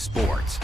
Sports.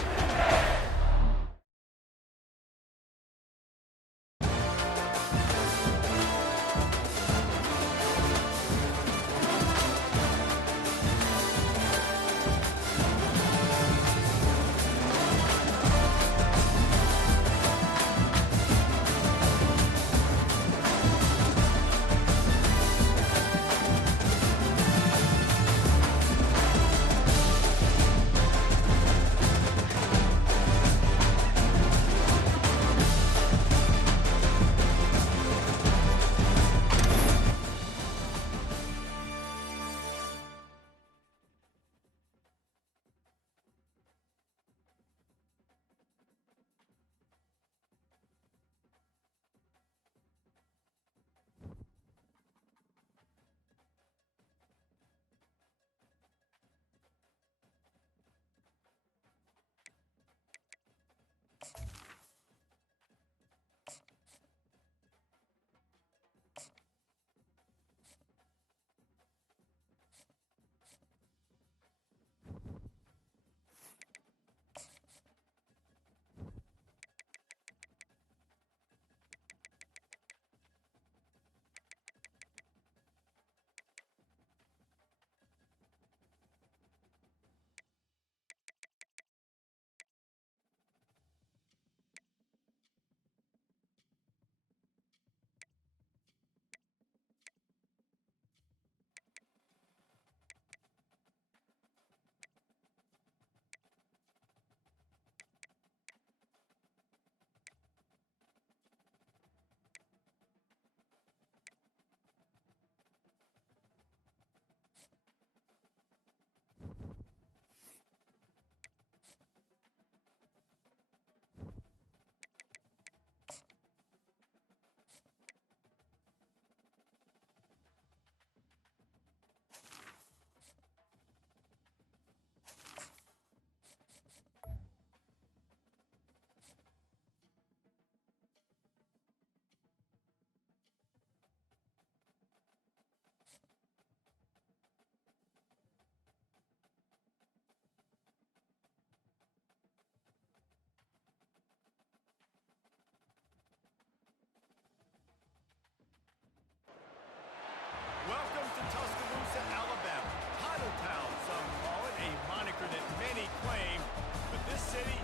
Welcome to Tuscaloosa, Alabama. Titletown, some call it, a moniker that many claim, but this city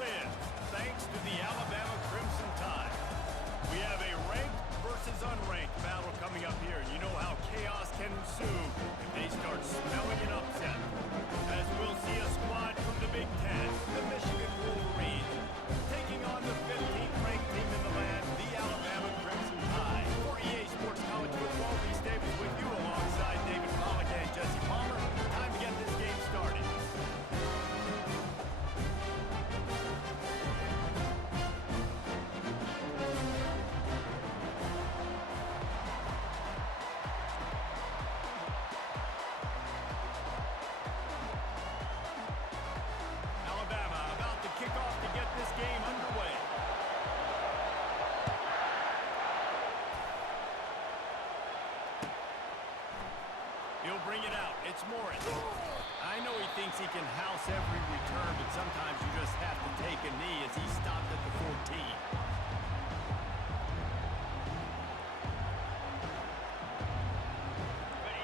lives thanks to the Alabama Crimson Tide. We have a ranked versus unranked battle coming up here, and you know how chaos can ensue if they start smelling an upset. As we'll see a squad from the Big Ten, the Michigan Wolverines, taking on the 15th ranked team in the land, the Alabama Crimson Tide. For EA Sports College Football, Reese Davis with you alongside David Pollack and Jesse Palmer. Time to get this game started. Alabama about to kick off to get this game underway. He'll bring it out. It's Morris. I know he thinks he can house every return, but sometimes you just have to take a knee as he stopped at the 14.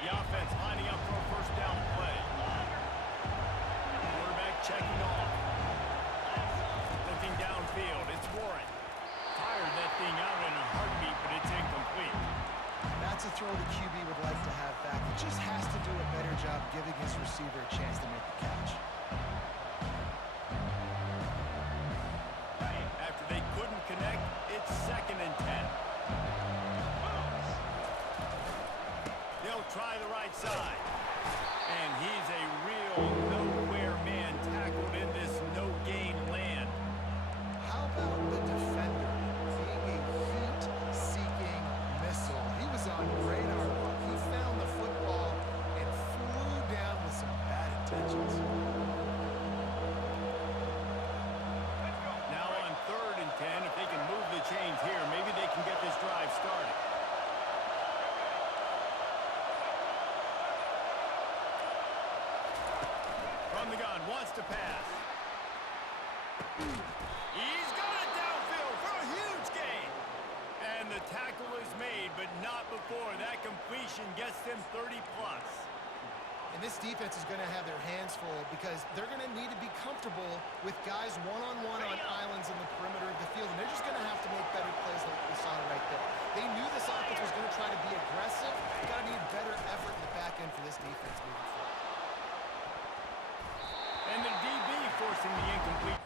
The offense lining up for a first down play. Quarterback checking off. Looking downfield. It's Warren. Fired that thing out in a heartbeat, but it's incomplete. That's a throw the QB would like to have back. He just has to do a better job giving his receiver a chance to make the catch. After they couldn't connect, it's 2nd and 10. They'll try the right side. And he's a real nowhere man tackled in this no-gain land. How about the defender being a heat-seeking missile? He was on radar lock. He found the football and flew down with some bad intentions. Now on 3rd and 10, if they can move the chains here, maybe they can get this drive started. From the gun, wants to pass. He's got it downfield for a huge gain. And the tackle is made, but not before that completion gets them 30-plus. And this defense is going to have their hands full because they're going to need to be comfortable with guys one-on-one on islands in the perimeter of the field. And they're just going to have to make better plays like we saw right there. They knew this offense was going to try to be aggressive. Got to need better effort in the back end for this defense moving forward. And the DB forcing the incomplete.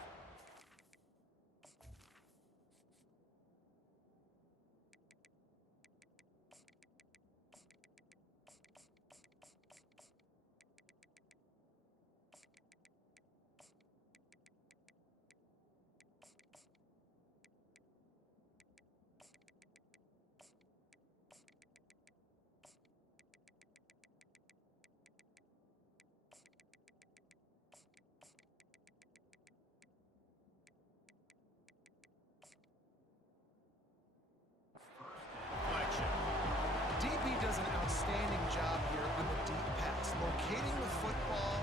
DB does an outstanding job here on the deep pass, locating the football,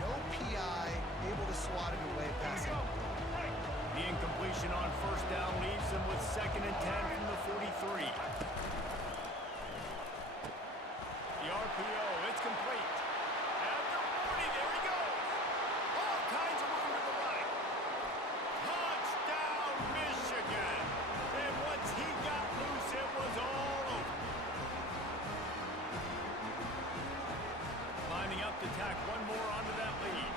no PI, able to swat it away past it. The incompletion on first down leaves them with 2nd and 10 from the 43. The RPO, it's complete. At the 40, there he goes. All kinds of room to the right. Touchdown, Michigan. And once he got loose, it was all over. Lining up to tack one more onto that lead.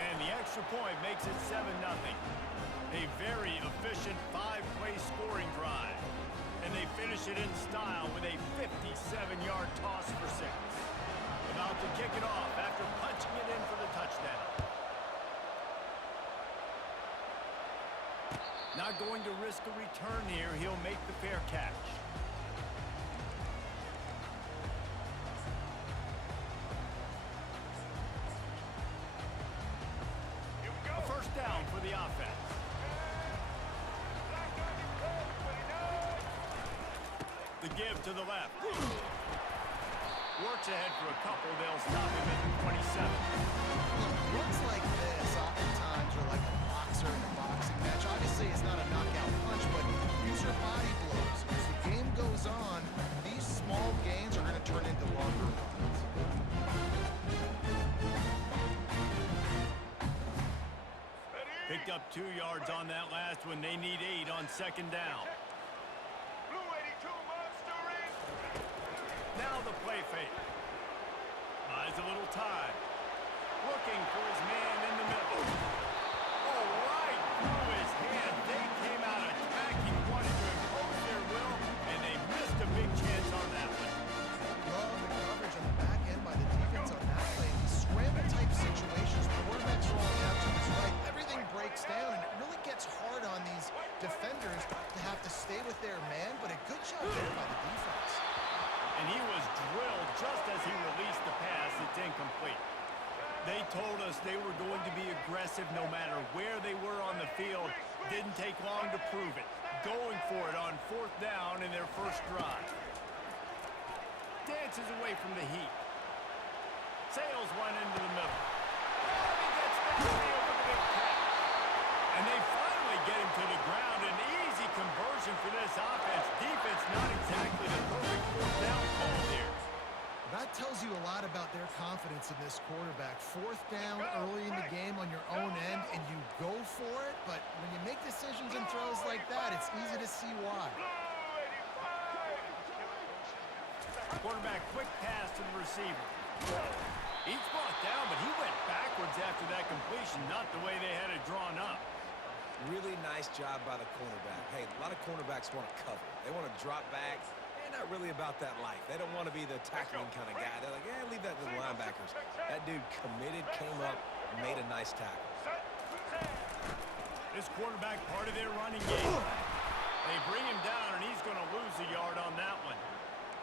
And the extra point makes it 7-0. A very efficient 5-play scoring drive. And they finish it in style with a 57-yard toss for 6. About to kick it off after punching it in for the touchdown. Not going to risk a return here. He'll make the fair catch. A first down for the offense. The give to the left. Works ahead for a couple. They'll stop him at the 27. Runs like this oftentimes are like a boxer in a boxing match. Obviously, it's not a knockout punch, but these are body blows. As the game goes on, these small gains are going to turn into longer ones. Picked up 2 yards on that last one. They need 8 on 2nd down. Now the play fake. Buys a little time. Looking for his man in the middle. Oh, right through his hand. They came out attacking, wanted to impose their will, and they missed a big chance on that one. Love the coverage on the back end by the defense on that play. These scramble-type situations, the quarterback's rolling out to his right. Everything breaks down, and it really gets hard on these defenders to have to stay with their man, but a good job there by the defense. And he was drilled just as he released the pass. It's incomplete. They told us they were going to be aggressive no matter where they were on the field. Didn't take long to prove it. Going for it on 4th down in their first drive. Dances away from the heat. Sails one into the middle. Oh, he gets downfield with a big catch. And they finally get him to the ground. An easy conversion for this offense. Defense not exactly the perfect 4th down call here. That tells you a lot about their confidence in this quarterback. 4th down early in the game on your own end, and you go for it, but when you make decisions and throws like that, it's easy to see why. Quarterback quick pass to the receiver. He's brought down, but he went backwards after that completion, not the way they had it drawn up. Really nice job by the cornerback. Hey, a lot of cornerbacks want to cover. They want to drop back. They're not really about that life. They don't want to be the tackling kind of guy. They're like, yeah, leave that to the linebackers. That dude committed, came up, made a nice tackle. This quarterback part of their running game. They bring him down, and he's going to lose a yard on that one.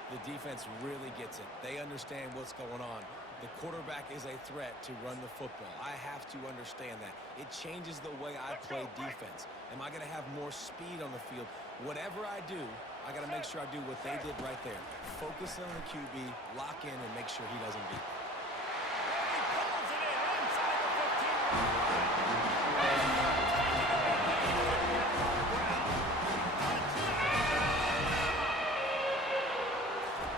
The defense really gets it. They understand what's going on. The quarterback is a threat to run the football. I have to understand that. It changes the way I play defense. Am I going to have more speed on the field? Whatever I do, I got to make sure I do what they did right there. Focus on the QB, lock in, and make sure he doesn't beat me. And he pulls it in inside the 15.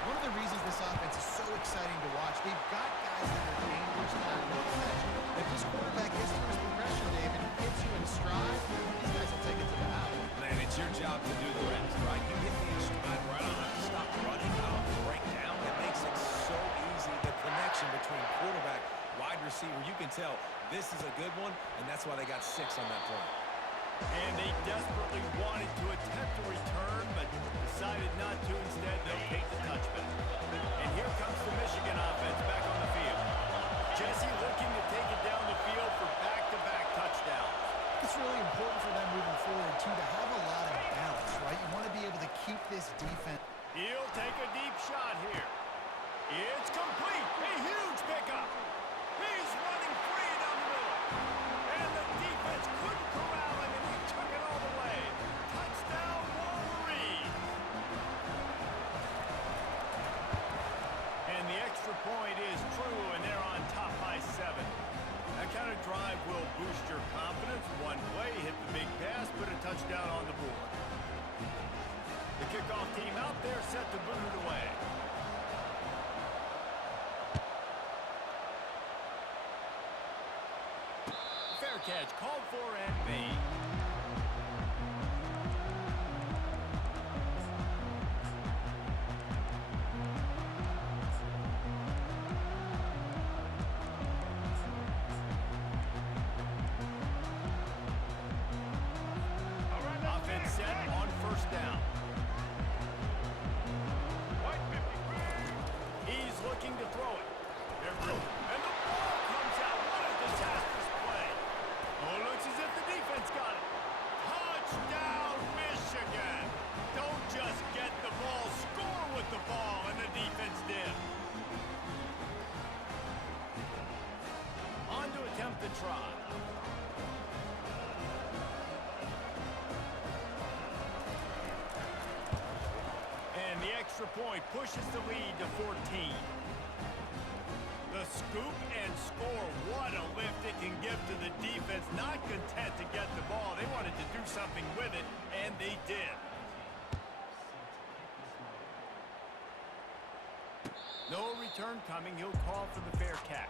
One of the reasons this offense is so exciting to watch, they've got guys that are dangerous down the stretch. If this quarterback gets through his progression, David, and gets you in stride, these guys will take it to the house. Man, it's your job to do the rest, right? You hit me in stride where I don't have to stop running. I don't have to break down. It makes it so easy. The connection between quarterback, wide receiver, you can tell this is a good one, and that's why they got 6 on that play. And they desperately wanted to attempt a return, but decided not to. Instead, they'll take the touchback. And here comes the Michigan offense back on the field. Jesse looking to take it down the field for back-to-back touchdowns. It's really important for them moving forward, too, to have a lot of balance, right? You want to be able to keep this defense. He'll take a deep shot here. It's complete. A huge pickup. He's running free down the middle. And the defense couldn't corral him, and he took it all the way. Touchdown, Wolverine. And the extra point is true, and they're on top by 7. That kind of drive will boost your confidence. One play, hit the big pass, put a touchdown on the board. The kickoff team out there set to boot it away. Fair catch called for and made. Offense set on first down. He's looking to throw it. They're through. And the ball comes out. What a disastrous play. Oh, looks as if the defense got it. Touchdown, Michigan. Don't just get the ball, score with the ball, and the defense did. On to attempt the try. And the extra point pushes the lead to 14. The scoop and score. What a lift it can give to the defense. Not content to get the ball. They wanted to do something with it, and they did. No return coming. He'll call for the fair catch.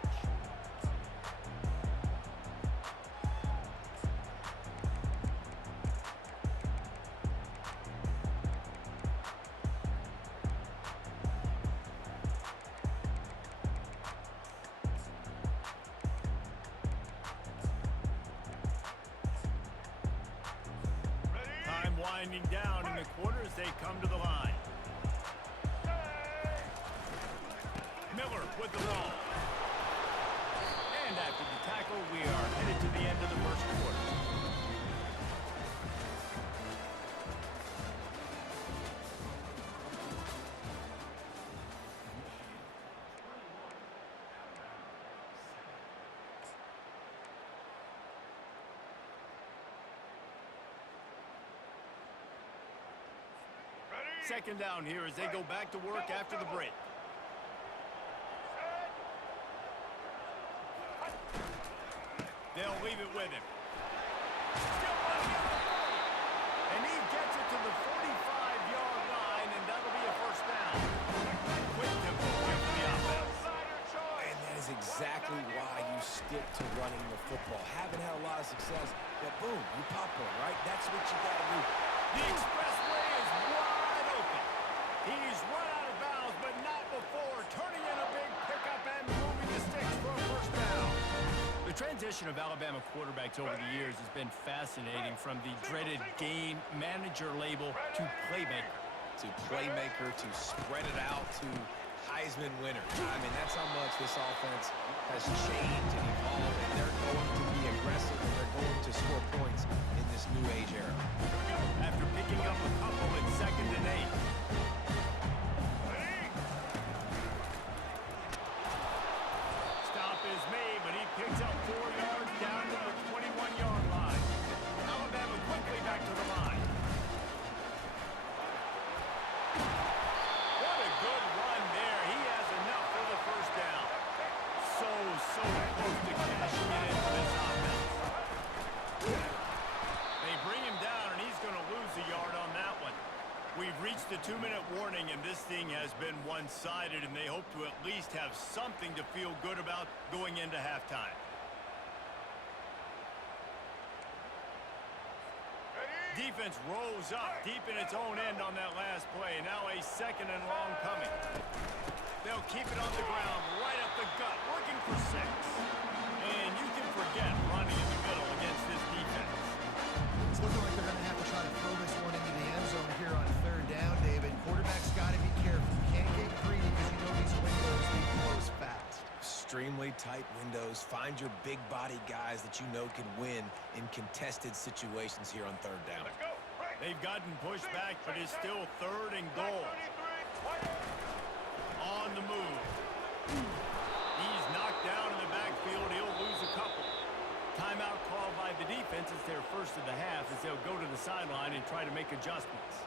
Winding down in the quarter as they come to the line. Miller with the ball. And after the tackle, we are headed to the end of the first quarter. Second down here as they go back to work after the break. They'll leave it with him. Still running at the 40. And he gets it to the 45-yard line, and that'll be a first down. Quick tempo here for the offense. And that is exactly why you stick to running the football. Haven't had a lot of success, but boom, you pop one, right? That's what you got to do. The expressway is wide open. He's run out of bounds, but not before. Turning in a big pickup and moving the sticks for a first down. The transition of Alabama quarterbacks over the years has been fascinating, from the dreaded game manager label to playmaker. To playmaker, to spread it out, to Heisman winner. I mean, that's how much this offense has changed and evolved, and they're going to be aggressive, and they're going to score points in this new age era. After picking up a couple at 2nd and 8. Stop is made, but he picks up 4 yards down to the 21-yard line. Alabama quickly back to the line. What a good run there. He has enough for the first down. So close to cashing it into this offense. inning, and this thing has been one-sided, and they hope to at least have something to feel good about going into halftime. Defense rolls up deep in its own end on that last play. Now a second and long coming. They'll keep it on the ground, right up the gut, looking for 6. And you can forget running in the middle against this defense. It's looking like they're going to have to try to throw this one into the end zone here on 3rd down, David. Quarterback's got to be careful. Can't get greedy because you know these windows need to close fast. Extremely tight windows. Find your big body guys that you know can win in contested situations here on 3rd down. They've gotten pushed back, but it's still 3rd and goal. On the move. He's knocked down in the backfield. He'll lose a couple. Timeout called by the defense. It's their first of the half as they'll go to the sideline and try to make adjustments.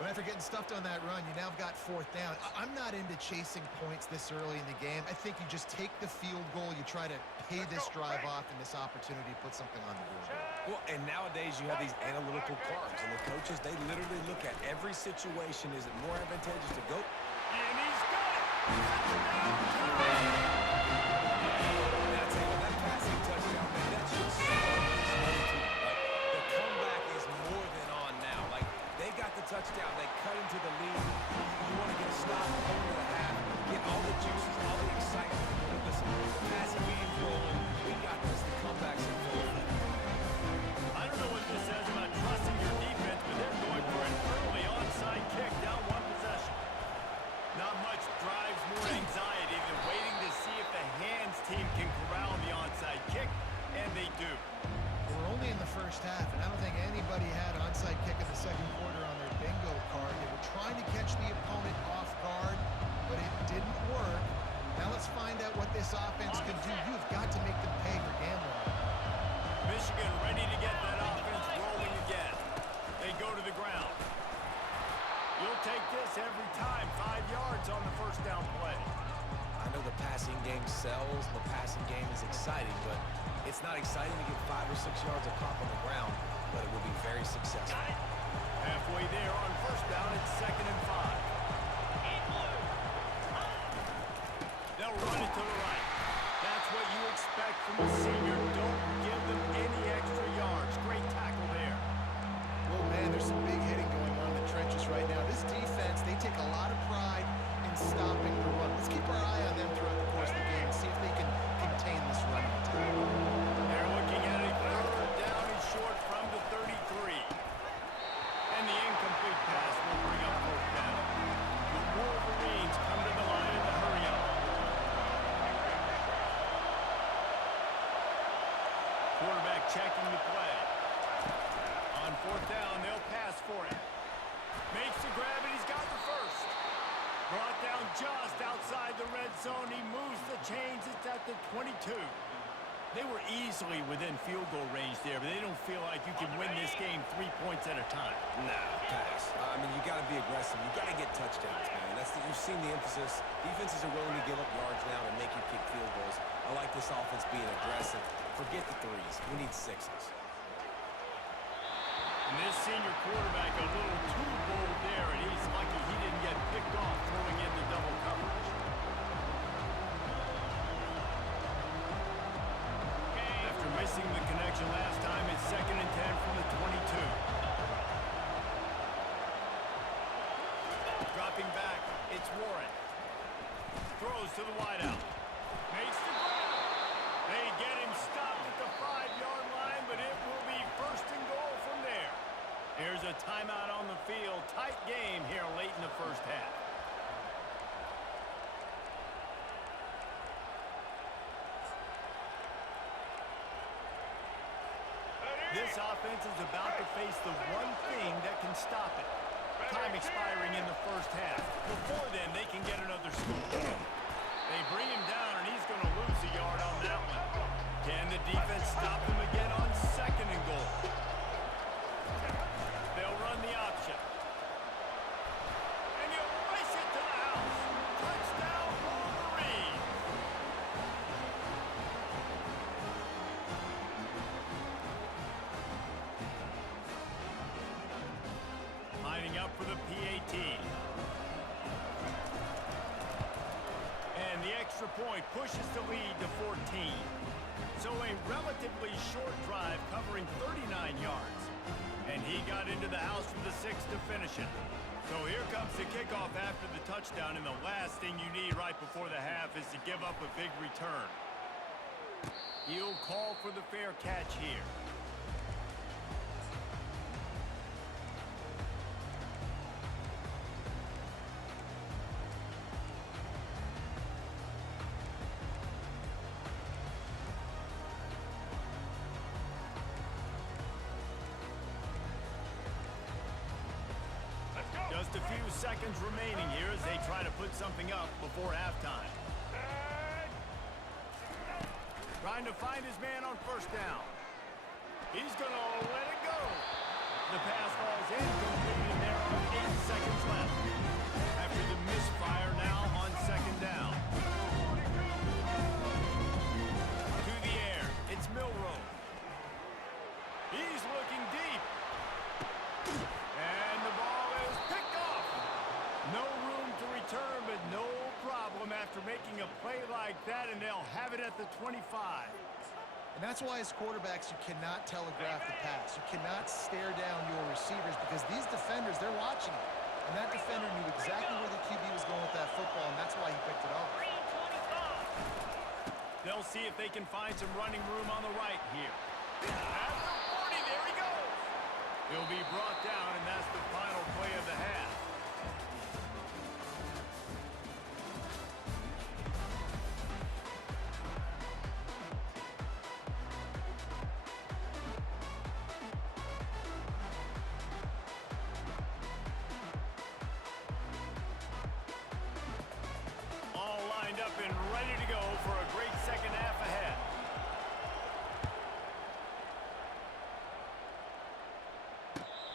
But after getting stuffed on that run, you now have got 4th down. I'm not into chasing points this early in the game. I think you just take the field goal. You try to pay this drive off and this opportunity to put something on the board. Well, and nowadays you have these analytical cards, and the coaches, they literally look at every situation. Is it more advantageous to go? And he's got it! That's it. That passing touchdown, man, that should slow this whole team. Like, the comeback is more than on now. Like, they got the touchdown. They cut into the lead. You want to get a stop, go into the half, get all the juices, all the excitement. Listen, the passing game's rolling. We got this. The comeback's in full effect. I don't know what this says about trusting your defense, but they're going for an early onside kick down one possession. Not much drives more anxiety than waiting to see if the hands team can corral the onside kick, and they do. We're only in the first half, and I don't think anybody had onside kick in the second quarter on their bingo card. They were trying to catch the opponent off guard, but it didn't work. Now let's find out what this offense can do. You've got to make them pay for gambling. Michigan ready to get that offense rolling again. They go to the ground. You'll take this every time. 5 yards on the first down play. I know the passing game sells, and the passing game is exciting, but it's not exciting to get 5 or 6 yards a pop on the ground, but it will be very successful. Halfway there on first down, it's 2nd and 5. They'll run it to the right. That's what you expect from a senior. Don't give them any extra yards. Great tackle there. Oh, man, there's some big hitting going on in the trenches right now. This defense, they take a lot of pride in stopping the run. Let's keep our eye on them throughout the course of the game and see if they can contain this run attack. They're looking at a 3rd down and short from the 33. And the incomplete pass will bring up 4th down. The Wolverines come to the line in the hurry up. Quarterback checking the play. On 4th down, they'll pass for it. Makes the grab, and he's got the first. Brought down just outside the red zone. He moves the chains. It's at the 22. They were easily within field goal range there, but they don't feel like you can win this game 3 points at a time. Nah, pass. I mean, you got to be aggressive. You got to get touchdowns, man. You've seen the emphasis. Defenses are willing to give up yards now and make you kick field goals. I like this offense being aggressive. Forget the 3s. We need 6s. And this senior quarterback a little too bold there, and he's lucky he didn't get picked off throwing into double coverage. After missing the connection last time, it's 2nd and 10 from the 22. Dropping back, it's Warren. Throws to the wideout. Makes the grab. They get him stopped at the 5-yard line, but it will be 1st and goal from there. Here's a timeout on the field. Tight game here late in the first half. This offense is about to face the one thing that can stop it. Time expiring in the first half. Before then, they can get another score. They bring him down, and he's going to lose a yard on that one. Can the defense stop him again on 2nd and goal? They'll run the option. And you race it to the house. Touchdown, Wolverines. Lining up for the PAT. point pushes the lead to 14. So a relatively short drive covering 39 yards. And he got into the house for the 6 to finish it. So here comes the kickoff after the touchdown, and the last thing you need right before the half is to give up a big return. He'll call for the fair catch here. Just a few seconds remaining here as they try to put something up before halftime. Trying to find his man on first down. He's going to let it go. The pass falls incomplete, and there are 8 seconds left. After the misfire now on second down. To the air. It's Milroe. He's looking deep. And the ball is picked off. No room to return, but no problem after making a play like that, and they'll have it at the 25. And that's why as quarterbacks you cannot telegraph the pass. You cannot stare down your receivers because these defenders, they're watching it. And that defender knew exactly where the QB was going with that football, and that's why he picked it off. They'll see if they can find some running room on the right here. At the 40, there he goes. He'll be brought down, and that's the final play of the half. All lined up and ready to go for a great second half ahead.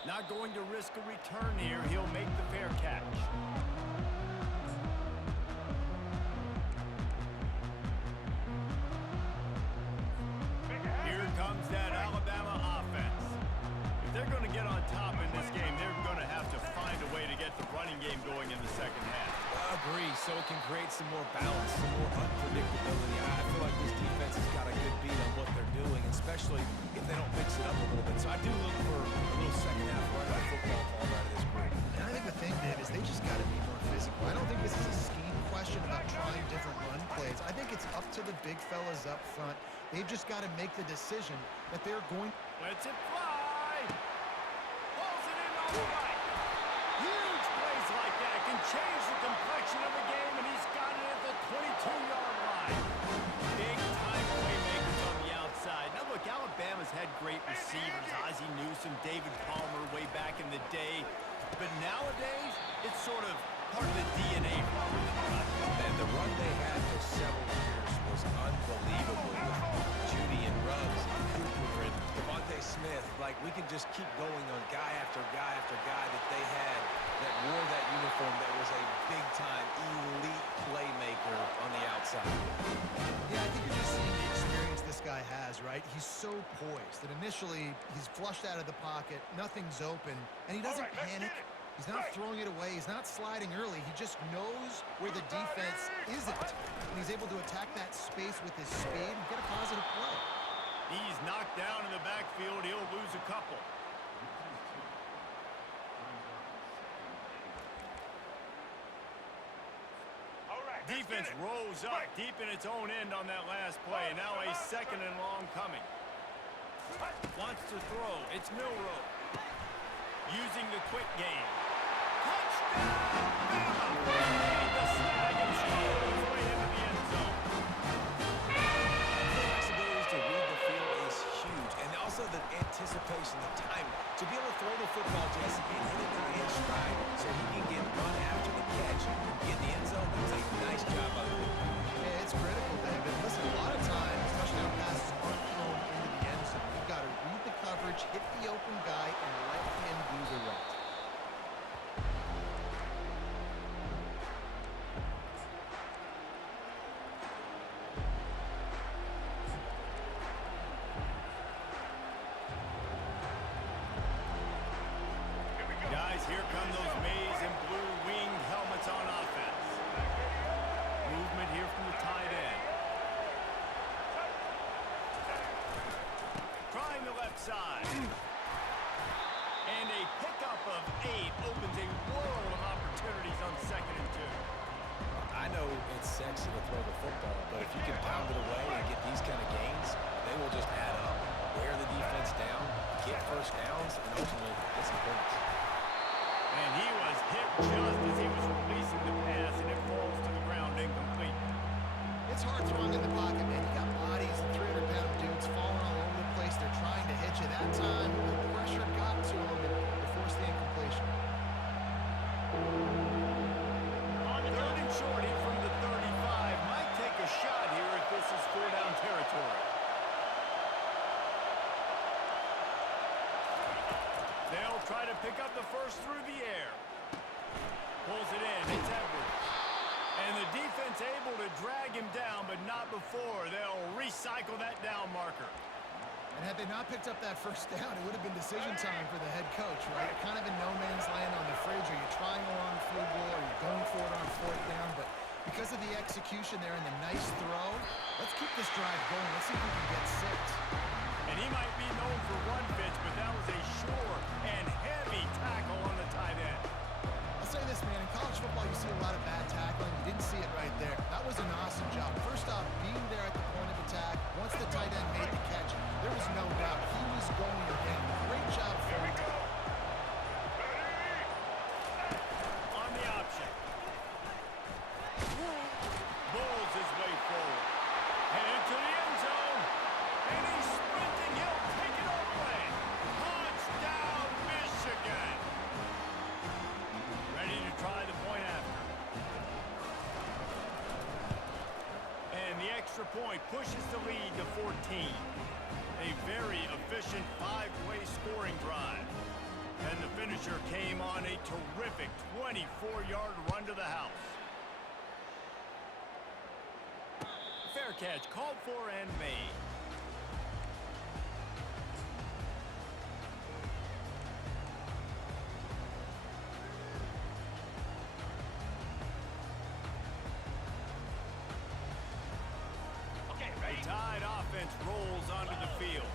Not going to risk a return here. He'll make the fair catch. Here comes that Alabama offense. If they're going to get on top in this game, they're going to have to find a way to get the running game going in the second half. I agree, so it can create some more balance, some more unpredictability. I feel like this defense has got a good beat on what they're doing, especially if they don't mix it up a little bit. So I do look for a little second half run of football called out of this group. And I think the thing, Dave, is they just got to be more physical. I don't think this is a scheme question about trying different run plays. I think it's up to the big fellas up front. They've just got to make the decision that they're going. Lets it fly. Pulls it in on the right. Huge plays like that can change the complexion of the game, and he's got it at the 22-yard line. Big-time playmakers on the outside. Now, look, Alabama's had great receivers. Ozzie Newsome, David Palmer way back in the day. But nowadays, it's sort of part of the DNA. And the run they had for several years was unbelievable with Judy and Ruggs and Cooper and Devontae Smith. Like, we can just keep going on guy after guy after guy that they had that wore that uniform that was a big-time elite playmaker on the outside. Yeah, I think you're just seeing the experience this guy has, right? He's so poised that initially he's flushed out of the pocket, nothing's open, and he doesn't panic. He's not throwing it away. He's not sliding early. He just knows where the defense isn't, and he's able to attack that space with his speed and get a positive play. He's knocked down in the backfield. He'll lose a couple. Defense rolls up deep in its own end on that last play. Now a second and long coming. Wants to throw. It's Milroe. Using the quick game. Touchdown! Made the snag and stole his way into the end zone. Flexibility to read the field is huge. And also the anticipation, the timing. To be able to throw the football, Jason, and hit a guy in stride so he can get run after the catch, get in the end zone. That was a nice job by the quarterback. Yeah, it's critical, David. Listen, a lot of times touchdown passes aren't thrown into the end zone. You've got to read the coverage, hit the open guy, and let him do the rest. Guys, here come those maize and blue winged helmets on offense. side. And a pickup of 8 opens a world of opportunities on 2nd and 2. I know it's sexy to throw the football, but if you can pound it away and get these kind of gains, they will just add up. Wear the defense down, get first downs, and ultimately get some points. And he was hit just as he was releasing the pass, and it falls to the ground incomplete. It's hard throwing in the pocket, man. You got bodies, 300-pound dudes falling all over the place. They're trying to hit you. That time, the pressure got to him and forced the incompletion. 3rd and short from the 35. Might take a shot here if this is 4-down territory. They'll try to pick up the first through the air. Pulls it in. It's Edwards. And the defense able to drag him down, but not before. They'll recycle that down marker. And had they not picked up that first down, it would have been decision time for the head coach, right? Kind of in no man's land on the fridge. Are you trying along the field goal? Are you going for it on 4th down? But because of the execution there and the nice throw, let's keep this drive going. Let's see if we can get 6. And he might be known for run fits, but that was a sure and heavy tackle on the tight end. I'll say this, man. In college football, you see a lot of bad tackling. You didn't see it right there. That was an awesome job. First off, being there at the point of attack. Once the tight end made the catch, there was no doubt he was going down. Great job for him. On the option. Bulls his way forward. Headed to the end zone. And he's sprinting. He'll take it all the way. Touchdown, Michigan. Ready to try the point after. And the extra point pushes the lead to 14. A very efficient 5-play scoring drive. And the finisher came on a terrific 24-yard run to the house. Fair catch called for and made. The Tide offense rolls onto the field.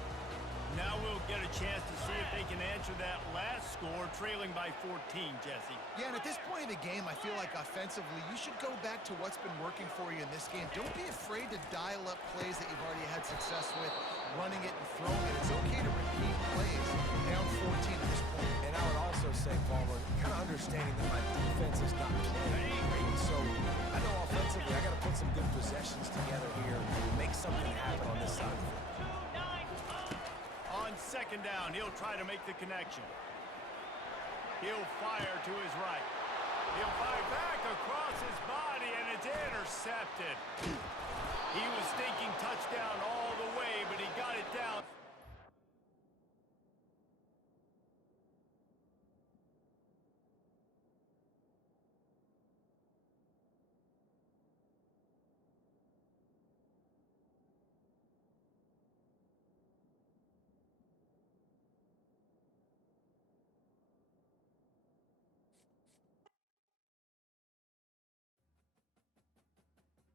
Now we'll get a chance to see if they can answer that last score, trailing by 14, Jesse. Yeah, and at this point of the game, I feel like offensively, you should go back to what's been working for you in this game. Don't be afraid to dial up plays that you've already had success with, running it and throwing it. It's okay to repeat plays down 14 at this point. And I would also say, Palmer, kind of understanding that my defense is not playing great. So I know offensively I got to put some good possessions together here, make something happen on this side of the field. On 2nd down, he'll try to make the connection. He'll fire to his right. He'll fire back across his body, and it's intercepted. He was thinking touchdown